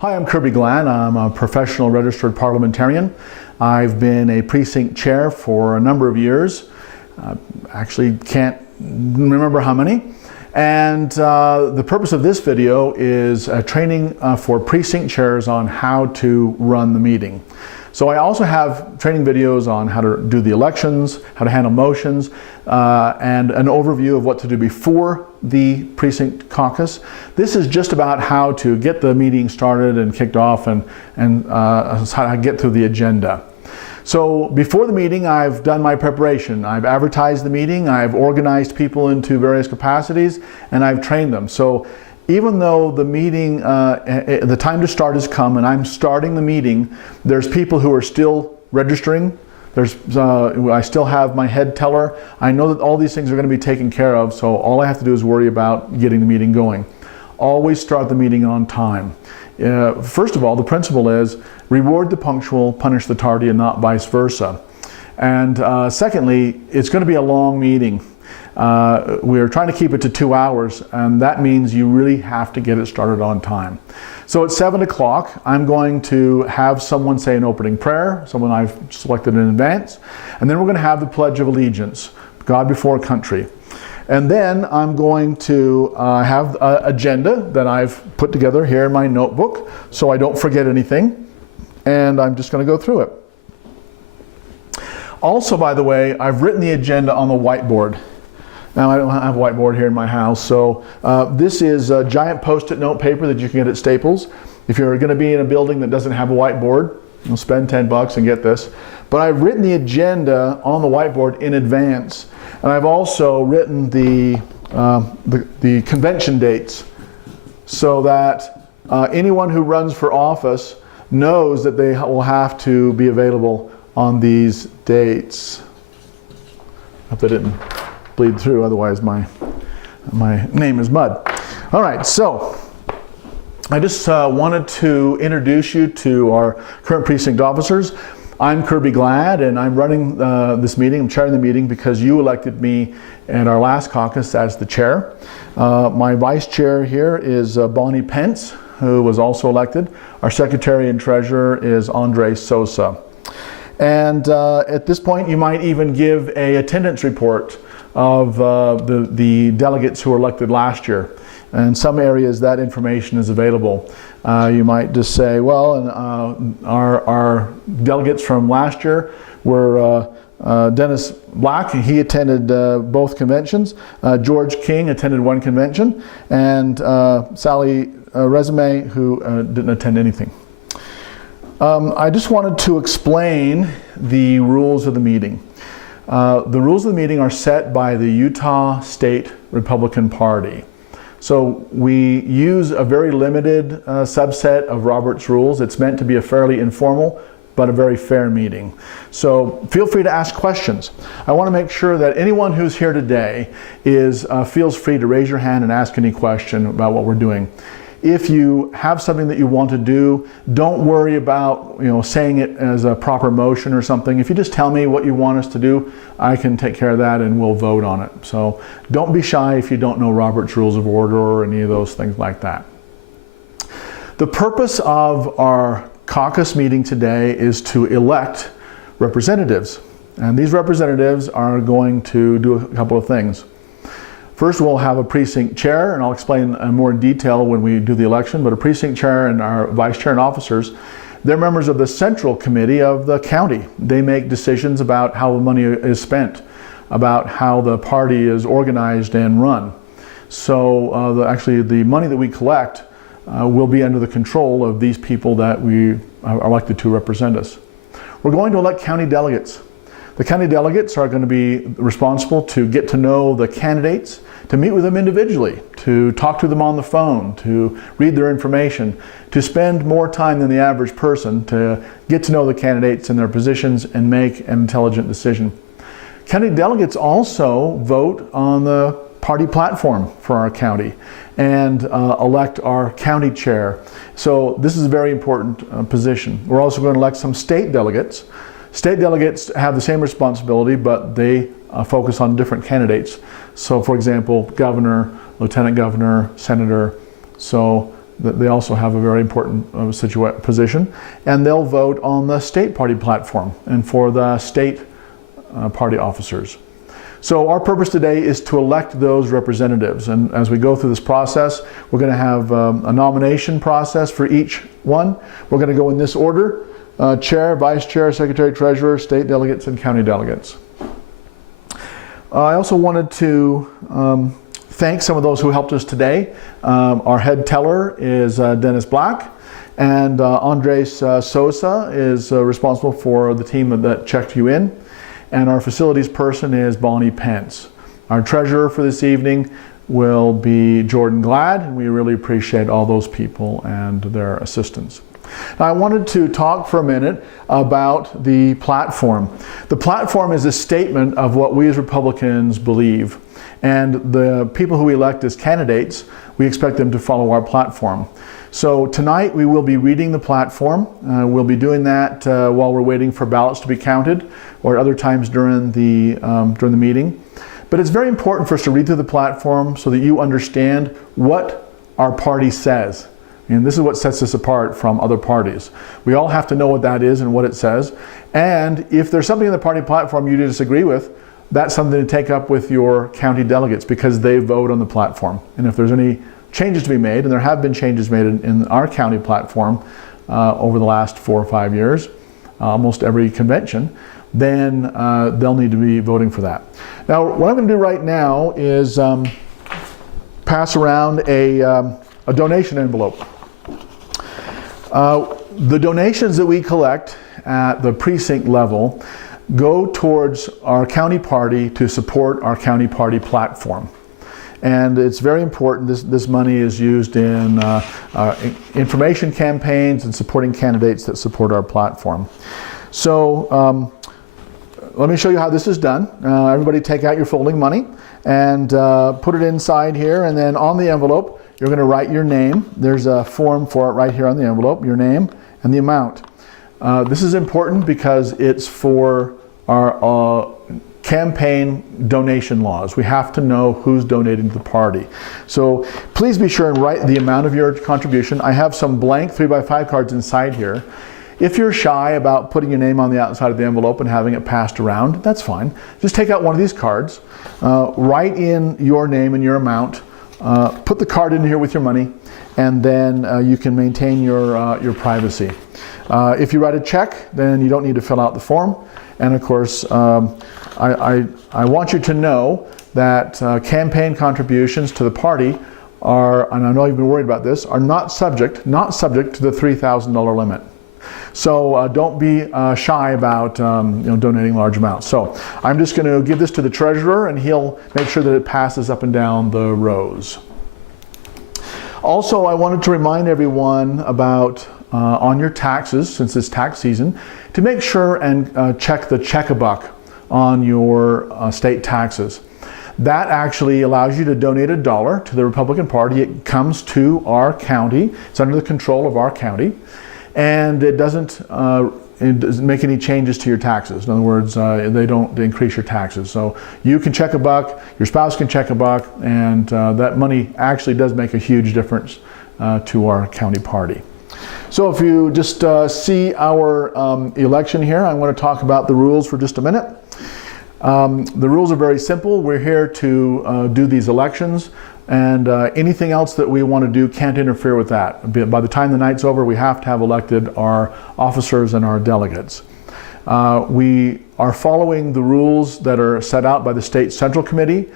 Hi, I'm Kirby Glenn. I'm a professional registered parliamentarian. I've been a precinct chair for a number of years. Actually can't remember how many. And the purpose of this video is training for precinct chairs on how to run the meeting. So I also have training videos on how to do the elections, how to handle motions, and an overview of what to do before the precinct caucus. This is just about how to get the meeting started and kicked off and how to get through the agenda. So before the meeting, I've done my preparation. I've advertised the meeting, I've organized people into various capacities, and I've trained them. So even though the meeting, the time to start has come and I'm starting the meeting, there's people who are still registering. I still have my head teller. I know that all these things are going to be taken care of, so all I have to do is worry about getting the meeting going. Always start the meeting on time. First of all, the principle is reward the punctual, punish the tardy, and not vice versa. And secondly, it's going to be a long meeting. We're trying to keep it to 2 hours, and that means you really have to get it started on time. So at 7 o'clock, I'm going to have someone say an opening prayer, someone I've selected in advance, and then we're going to have the Pledge of Allegiance, God before country. And then I'm going to have an agenda that I've put together here in my notebook so I don't forget anything, and I'm just going to go through it. Also, by the way, I've written the agenda on the whiteboard. Now, I don't have a whiteboard here in my house, so this is a giant post-it note paper that you can get at Staples. If you're going to be in a building that doesn't have a whiteboard, you'll spend 10 bucks and get this. But I've written the agenda on the whiteboard in advance, and I've also written the convention dates so that anyone who runs for office knows that they will have to be available on these dates. Hope they didn't bleed through, otherwise my name is mud. All right, so I just wanted to introduce you to our current precinct officers. I'm Kirby Glad, and I'm running this meeting. I'm chairing the meeting because you elected me at our last caucus as the chair. My vice chair here is Bonnie Pence, who was also elected. Our secretary and treasurer is Andre Sosa. And at this point, you might even give an attendance report of the delegates who were elected last year. In some areas, that information is available. You might just say, well, our delegates from last year were Dennis Black, he attended both conventions. George King attended one convention, and Sally Resume, who didn't attend anything. I just wanted to explain the rules of the meeting. The rules of the meeting are set by the Utah State Republican Party. So we use a very limited subset of Robert's rules. It's meant to be a fairly informal but a very fair meeting. So feel free to ask questions. I want to make sure that anyone who's here today feels free to raise your hand and ask any question about what we're doing. If you have something that you want to do, don't worry about saying it as a proper motion or something. If you just tell me what you want us to do, I can take care of that and we'll vote on it. So don't be shy if you don't know Robert's Rules of Order or any of those things like that. The purpose of our caucus meeting today is to elect representatives. And these representatives are going to do a couple of things. First, we'll have a precinct chair, and I'll explain in more detail when we do the election, but a precinct chair and our vice chair and officers, they're members of the central committee of the county. They make decisions about how the money is spent, about how the party is organized and run. So actually the money that we collect will be under the control of these people that we are elected to represent us. We're going to elect county delegates. The county delegates are going to be responsible to get to know the candidates, to meet with them individually, to talk to them on the phone, to read their information, to spend more time than the average person to get to know the candidates and their positions and make an intelligent decision. County delegates also vote on the party platform for our county and elect our county chair. So this is a very important position. We're also going to elect some state delegates. State delegates have the same responsibility, but they focus on different candidates. So for example, governor, lieutenant governor, senator. So they also have a very important position, and they'll vote on the state party platform and for the state party officers. So our purpose today is to elect those representatives, and as we go through this process, we're going to have a nomination process for each one. We're going to go in this order: chair, vice chair, secretary, treasurer, state delegates, and county delegates. I also wanted to thank some of those who helped us today. Our head teller is Dennis Black, and Andres Sosa is responsible for the team that checked you in. And our facilities person is Bonnie Pence. Our treasurer for this evening will be Jordan Glad, and we really appreciate all those people and their assistance. Now, I wanted to talk for a minute about the platform. The platform is a statement of what we as Republicans believe, and the people who we elect as candidates, we expect them to follow our platform. So tonight we will be reading the platform. We'll be doing that while we're waiting for ballots to be counted, or other times during the meeting. But it's very important for us to read through the platform so that you understand what our party says. And this is what sets us apart from other parties. We all have to know what that is and what it says. And if there's something in the party platform you disagree with, that's something to take up with your county delegates, because they vote on the platform. And if there's any changes to be made, and there have been changes made in our county platform over the last 4 or 5 years, almost every convention, then they'll need to be voting for that. Now, what I'm going to do right now is pass around a donation envelope. The donations that we collect at the precinct level go towards our county party to support our county party platform. And it's very important. This money is used in information campaigns and supporting candidates that support our platform. So let me show you how this is done. Everybody take out your folding money and put it inside here, and then on the envelope you're going to write your name. There's a form for it right here on the envelope, your name and the amount. This is important because it's for our campaign donation laws. We have to know who's donating to the party. So please be sure and write the amount of your contribution. I have some blank 3x5 cards inside here. If you're shy about putting your name on the outside of the envelope and having it passed around, that's fine. Just take out one of these cards, write in your name and your amount, put the card in here with your money, and then you can maintain your privacy. If you write a check, then you don't need to fill out the form. And of course, I want you to know that campaign contributions to the party are, and I know you've been worried about this, are not subject to the $3,000 limit. So don't be shy about donating large amounts. So I'm just going to give this to the treasurer, and he'll make sure that it passes up and down the rows. Also, I wanted to remind everyone about on your taxes, since it's tax season, to make sure and check the check-a-buck on your state taxes. That actually allows you to donate $1 to the Republican Party. It comes to our county. It's under the control of our county. And it doesn't make any changes to your taxes. In other words, they don't increase your taxes. So you can check a buck, your spouse can check a buck, and that money actually does make a huge difference to our county party. So if you just see our election here, I want to talk about the rules for just a minute. The rules are very simple. We're here to do these elections, and anything else that we want to do can't interfere with that. By the time the night's over, we have to have elected our officers and our delegates. We are following the rules that are set out by the State Central Committee,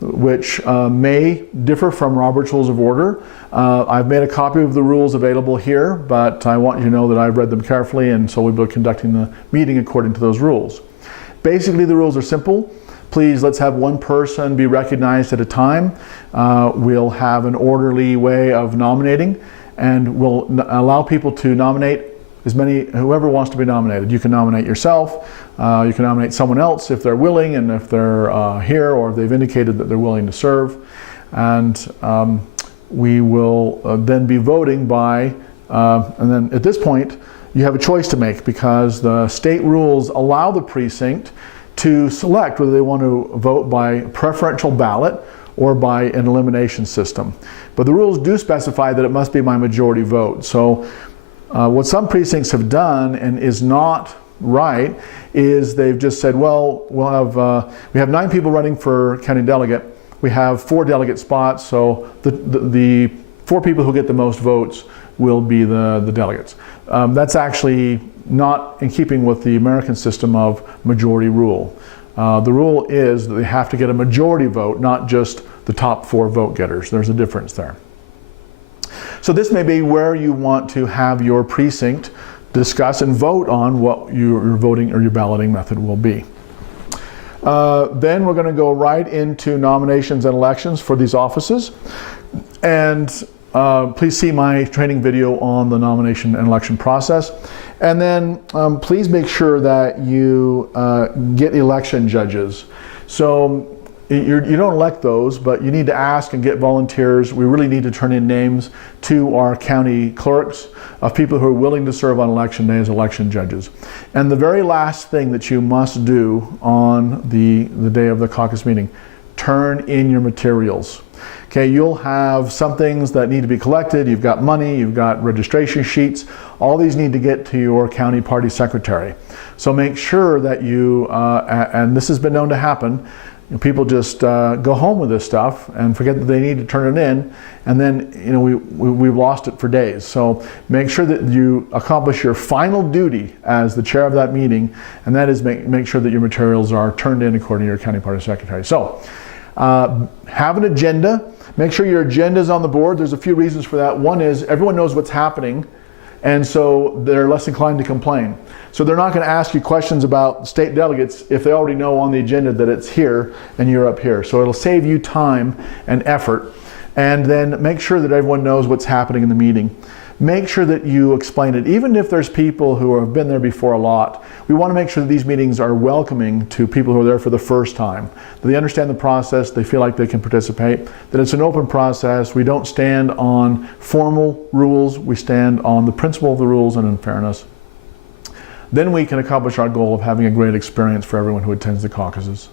which may differ from Robert's Rules of Order. I've made a copy of the rules available here, but I want you to know that I've read them carefully, and so we'll be conducting the meeting according to those rules. Basically, the rules are simple. Please, let's have one person be recognized at a time. We'll have an orderly way of nominating, and we'll allow people to nominate whoever wants to be nominated. You can nominate yourself, you can nominate someone else if they're willing, and if they're here, or if they've indicated that they're willing to serve. And we will then be voting by, and then at this point, you have a choice to make, because the state rules allow the precinct to select whether they want to vote by preferential ballot or by an elimination system. But the rules do specify that it must be by majority vote. So what some precincts have done, and is not right, is they've just said, well, we have 9 people running for county delegate. We have 4 delegate spots, so the 4 people who get the most votes will be the delegates. That's actually not in keeping with the American system of majority rule. The rule is that they have to get a majority vote, not just the top 4 vote getters. There's a difference there. So this may be where you want to have your precinct discuss and vote on what your voting or your balloting method will be. Then we're going to go right into nominations and elections for these offices. And please see my training video on the nomination and election process. And then please make sure that you get election judges. So you don't elect those, but you need to ask and get volunteers. We really need to turn in names to our county clerks of people who are willing to serve on election day as election judges. And the very last thing that you must do on the day of the caucus meeting, turn in your materials. Okay, you'll have some things that need to be collected. You've got money, you've got registration sheets. All these need to get to your county party secretary. So make sure that you, and this has been known to happen, people just go home with this stuff and forget that they need to turn it in, and then we've lost it for days. So make sure that you accomplish your final duty as the chair of that meeting, and that is make sure that your materials are turned in according to your county party secretary. So have an agenda. Make sure your agenda is on the board. There's a few reasons for that. One is everyone knows what's happening, and so they're less inclined to complain. So they're not going to ask you questions about state delegates if they already know on the agenda that it's here and you're up here. So it'll save you time and effort. And then make sure that everyone knows what's happening in the meeting. Make sure that you explain it. Even if there's people who have been there before a lot, we want to make sure that these meetings are welcoming to people who are there for the first time. That they understand the process, they feel like they can participate, that it's an open process. We don't stand on formal rules, we stand on the principle of the rules and in fairness. Then we can accomplish our goal of having a great experience for everyone who attends the caucuses.